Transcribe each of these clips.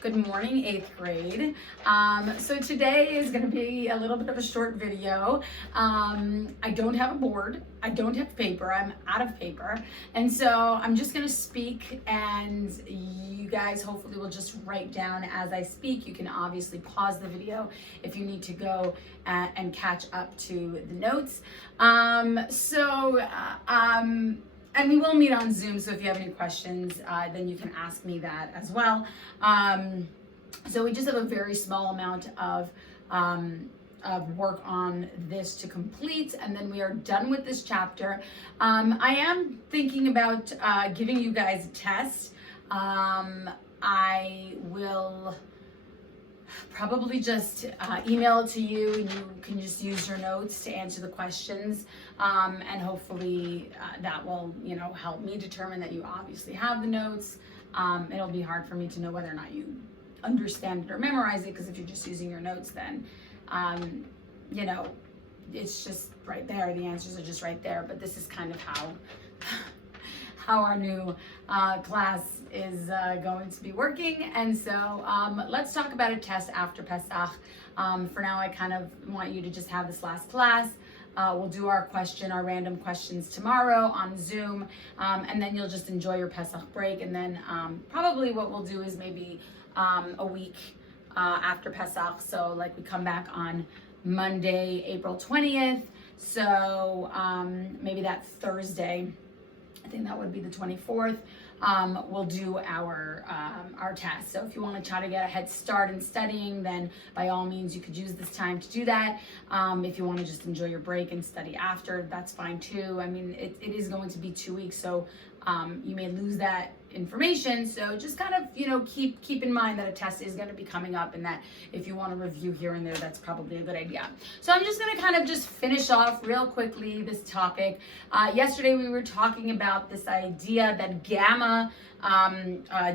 Good morning, 8th grade. So today is going to be a little bit of a short video. I don't have a board. I don't have paper. I'm out of paper. And so I'm just going to speak, and you guys hopefully will just write down as I speak. You can obviously pause the video if you need to go and catch up to the notes. And we will meet on Zoom, so if you have any questions, then you can ask me that as well. So we just have a very small amount of work on this to complete, and then we are done with this chapter. I am thinking about giving you guys a test. I will probably just email it to you, and you can just use your notes to answer the questions, and hopefully that will help me determine that you obviously have the notes. It'll be hard for me to know whether or not you understand it or memorize it, because if you're just using your notes, then it's just right there. The answers are just right there. But this is kind of how our new class is going to be working. And so let's talk about a test after Pesach. For now, I kind of want you to just have this last class. We'll do our random questions tomorrow on Zoom, and then you'll just enjoy your Pesach break. And then probably what we'll do is maybe a week after Pesach. So like we come back on Monday, April 20th. So maybe that Thursday, I think that would be the 24th, we'll do our test. So if you want to try to get a head start in studying, then by all means you could use this time to do that. If you want to just enjoy your break and study after, that's fine too. I mean, it is going to be 2 weeks, so you may lose that information. So just kind of, keep in mind that a test is going to be coming up, and that if you want to review here and there, that's probably a good idea. So I'm just going to kind of just finish off real quickly this topic. Yesterday we were talking about this idea that gamma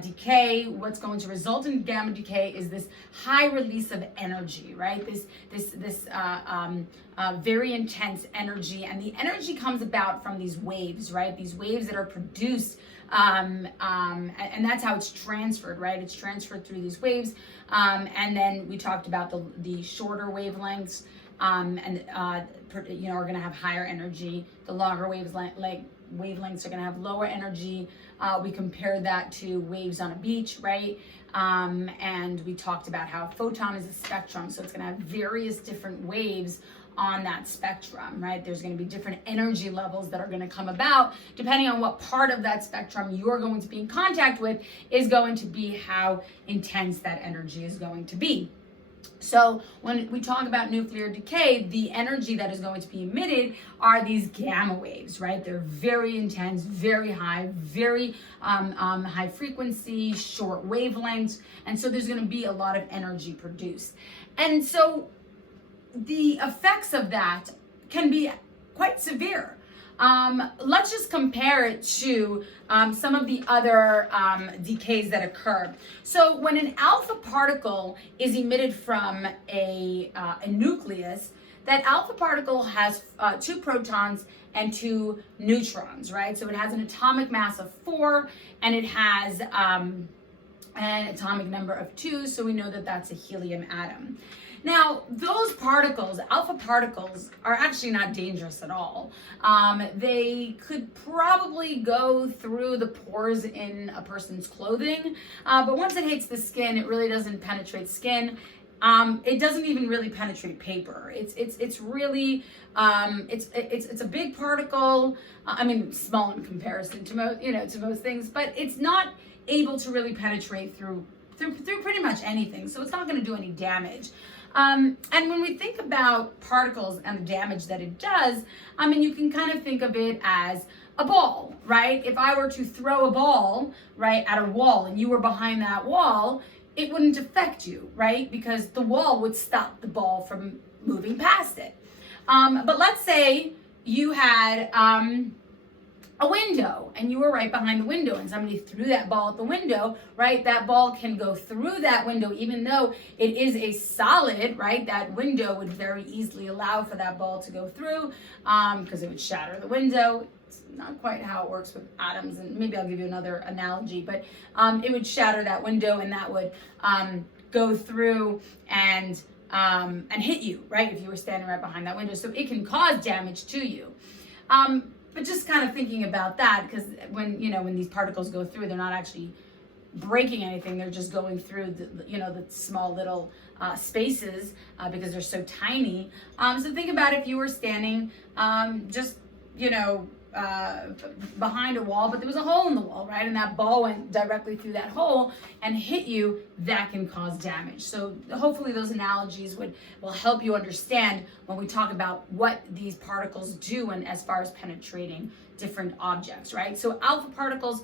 decay, what's going to result in gamma decay is this high release of energy, right? This very intense energy, and the energy comes about from these waves, right? These waves that are produced, and that's how it's transferred, right? It's transferred through these waves, and then we talked about the shorter wavelengths, are going to have higher energy. The longer wavelengths are going to have lower energy. We compared that to waves on a beach, right? And we talked about how a photon is a spectrum, so it's going to have various different waves on that spectrum, right? There's going to be different energy levels that are going to come about depending on what part of that spectrum you're going to be in contact with is going to be how intense that energy is going to be. So when we talk about nuclear decay, the energy that is going to be emitted are these gamma waves, right? They're very intense, very high, very high frequency, short wavelengths. And so there's going to be a lot of energy produced. And so the effects of that can be quite severe. Let's just compare it to some of the other decays that occur. So when an alpha particle is emitted from a nucleus, that alpha particle has 2 protons and 2 neutrons, right? So it has an atomic mass of 4, and it has an atomic number of 2, so we know that that's a helium atom. Now, those particles, alpha particles, are actually not dangerous at all. They could probably go through the pores in a person's clothing, but once it hits the skin, it really doesn't penetrate skin. It doesn't even really penetrate paper. It's really it's a big particle. I mean, small in comparison to most things, but it's not able to really penetrate through pretty much anything. So it's not going to do any damage. And when we think about particles and the damage that it does, I mean, you can kind of think of it as a ball, right? If I were to throw a ball, right, at a wall and you were behind that wall, it wouldn't affect you, right? Because the wall would stop the ball from moving past it. But let's say you had a window and you were right behind the window and somebody threw that ball at the window, right? That ball can go through that window even though it is a solid, right? That window would very easily allow for that ball to go through because it would shatter the window. It's not quite how it works with atoms, and maybe I'll give you another analogy, but it would shatter that window and that would go through and hit you, right? If you were standing right behind that window. So it can cause damage to you. But just kind of thinking about that, because when these particles go through, they're not actually breaking anything. They're just going through the small little spaces because they're so tiny. So think about if you were standing just behind a wall, but there was a hole in the wall, right? And that ball went directly through that hole and hit you. That can cause damage. So hopefully those analogies will help you understand when we talk about what these particles do and as far as penetrating different objects, right? So alpha particles,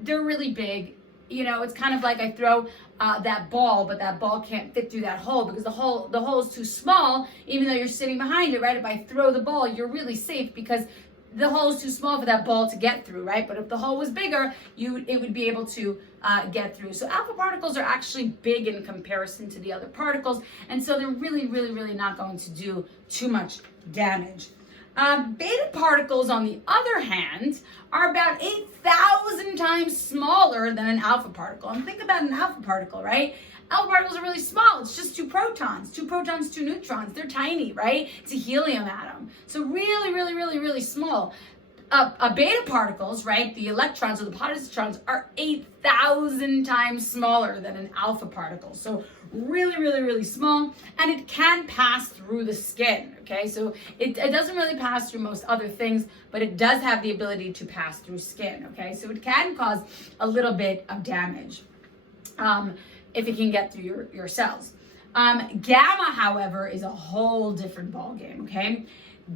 they're really big. It's kind of like I throw that ball, but that ball can't fit through that hole because the hole is too small, even though you're sitting behind it, right? If I throw the ball, you're really safe because the hole is too small for that ball to get through, right? But if the hole was bigger, it would be able to get through. So alpha particles are actually big in comparison to the other particles, and so they're really, really, really not going to do too much damage. Beta particles, on the other hand, are about 8,000 times smaller than an alpha particle. And think about an alpha particle, right? Alpha particles are really small. It's just two protons, two neutrons. They're tiny, right? It's a helium atom. So really, really, really, really small. Beta particles, right, the electrons or the positrons, are 8,000 times smaller than an alpha particle. So really, really, really small, and it can pass through the skin, okay? So it doesn't really pass through most other things, but it does have the ability to pass through skin, okay? So it can cause a little bit of damage if it can get through your cells. Gamma, however, is a whole different ballgame, okay?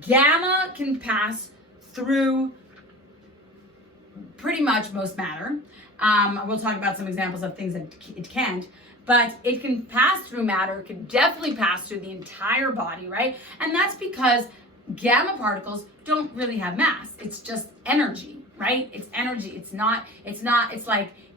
Gamma can pass through pretty much most matter. We'll talk about some examples of things that it can't, but it can pass through matter. It can definitely pass through the entire body, right? And that's because gamma particles don't really have mass. It's just energy, right? It's energy. It's like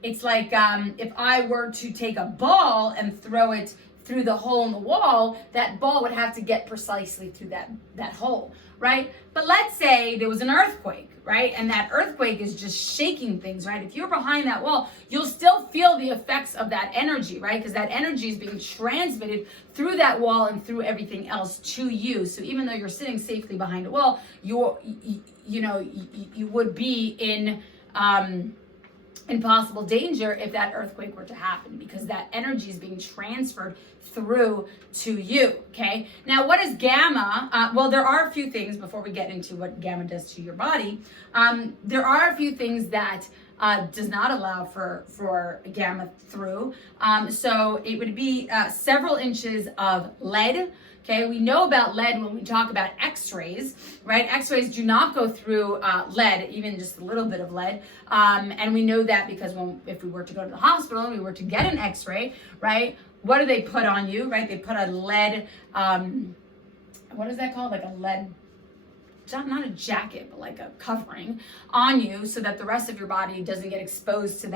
if I were to take a ball and throw it through the hole in the wall, that ball would have to get precisely through that hole, right? But let's say there was an earthquake, right? And that earthquake is just shaking things, right? If you're behind that wall, you'll still feel the effects of that energy, right? Because that energy is being transmitted through that wall and through everything else to you. So even though you're sitting safely behind a wall, you would be in possible danger if that earthquake were to happen, because that energy is being transferred through to you, okay? Now, what is gamma? Well, there are a few things before we get into what gamma does to your body. There are a few things that does not allow for gamma through. So it would be several inches of lead. Okay, we know about lead when we talk about x-rays, right? X-rays do not go through lead, even just a little bit of lead. And we know that because if we were to go to the hospital and we were to get an x-ray, right? What do they put on you, right? They put a lead, what is that called? Like a lead, not a jacket, but like a covering on you so that the rest of your body doesn't get exposed to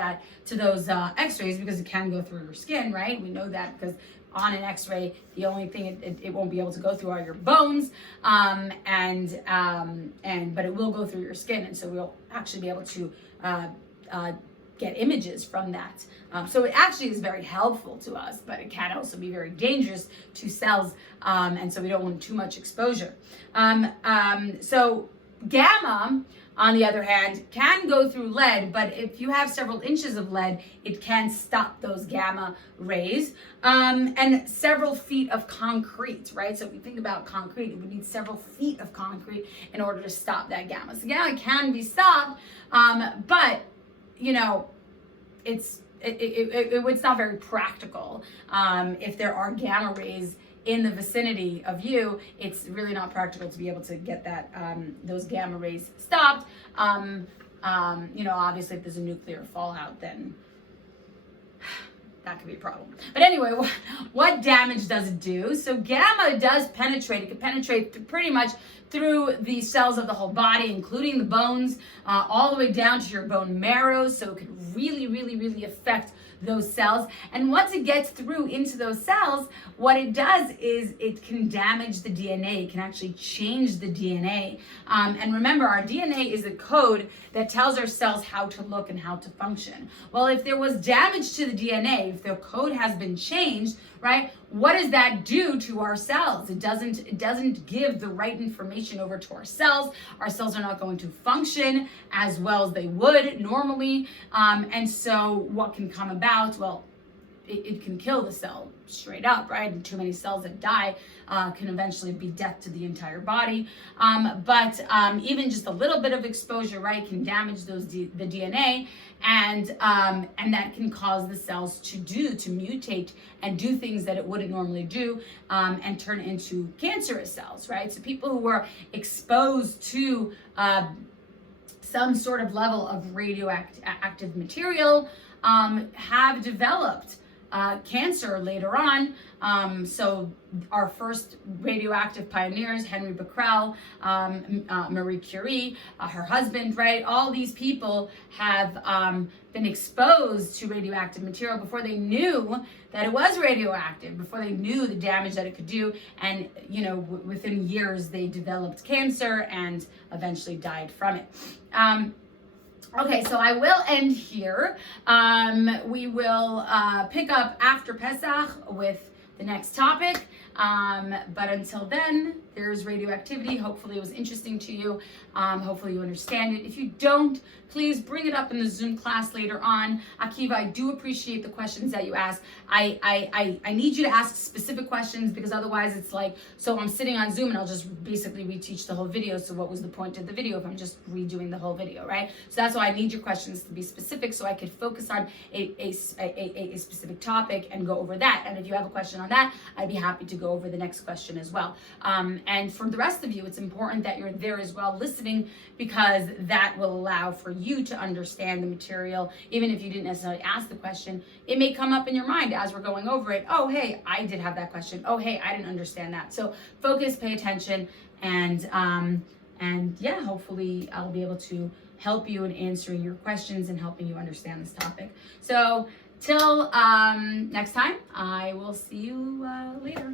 those x-rays, because it can go through your skin, right? We know that because on an x-ray, the only thing it won't be able to go through are your bones, but it will go through your skin, and so we'll actually be able to get images from that. So it actually is very helpful to us, but it can also be very dangerous to cells, and so we don't want too much exposure. So gamma, on the other hand, can go through lead, but if you have several inches of lead, it can stop those gamma rays. And several feet of concrete, right? So if you think about concrete, it would need several feet of concrete in order to stop that gamma. So gamma can be stopped, but it's not very practical. If there are gamma rays in the vicinity of you, it's really not practical to be able to get that those gamma rays stopped. Obviously if there's a nuclear fallout, then that could be a problem. But anyway, what damage does it do? So gamma does penetrate. It can penetrate pretty much through the cells of the whole body, including the bones, all the way down to your bone marrow. So it could really, really, really affect those cells. And once it gets through into those cells, what it does is it can damage the DNA. It can actually change the DNA. And remember, our DNA is a code that tells our cells how to look and how to function. Well, if there was damage to the DNA, if the code has been changed, right, what does that do to our cells? It doesn't give the right information over to our cells. Our cells are not going to function as well as they would normally. And so what can come about? Well, it can kill the cell straight up, right? And too many cells that die can eventually be death to the entire body. But even just a little bit of exposure, right, can damage the DNA, and that can cause the cells to mutate and do things that it wouldn't normally do, and turn into cancerous cells, right? So people who were exposed to some sort of level of radioactive material have developed cancer later on. So our first radioactive pioneers, Henry Becquerel, Marie Curie, her husband, right? All these people have been exposed to radioactive material before they knew that it was radioactive, before they knew the damage that it could do. And, you know, within years, they developed cancer and eventually died from it. Okay, so I will end here. We will pick up after Pesach with the next topic. But until then, there's radioactivity. Hopefully it was interesting to you. Hopefully you understand it. If you don't, please bring it up in the Zoom class later on. Akiva, I do appreciate the questions that you ask. I need you to ask specific questions, because otherwise it's like, so I'm sitting on Zoom and I'll just basically reteach the whole video. So what was the point of the video if I'm just redoing the whole video, right? So that's why I need your questions to be specific, so I could focus on a specific topic and go over that. And if you have a question on that, I'd be happy to go over the next question as well. And for the rest of you, it's important that you're there as well listening, because that will allow for you to understand the material. Even if you didn't necessarily ask the question, it may come up in your mind as we're going over it. Oh, hey, I did have that question. Oh, hey, I didn't understand that. So focus, pay attention, and yeah, hopefully I'll be able to help you in answering your questions and helping you understand this topic. So till next time, I will see you later.